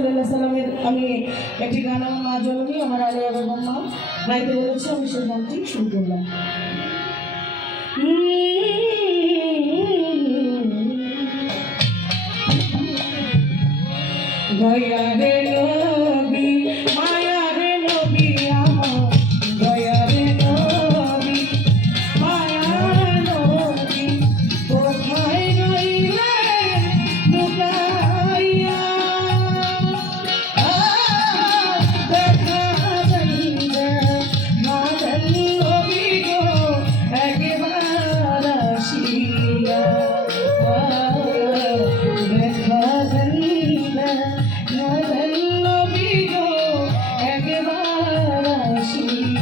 সাল্লাল্লাহু আলাইহি সাল্লামের আমি একটি গান আমার মা জননী আমার আলিয়া বেগম মা গাইতে বলেছে, আমি সেই গানটি শুরু করলাম। দয়া রে নবী মায়া রে নবী আমার, দয়া রে নবী মায়া নবী, কোথায় রইলে লুকাইয়া দেখা যাইবে মাদল নবী গো একবার আসিয়া, দেখা যাইবে মাদল নবী গো একবার আসিয়া।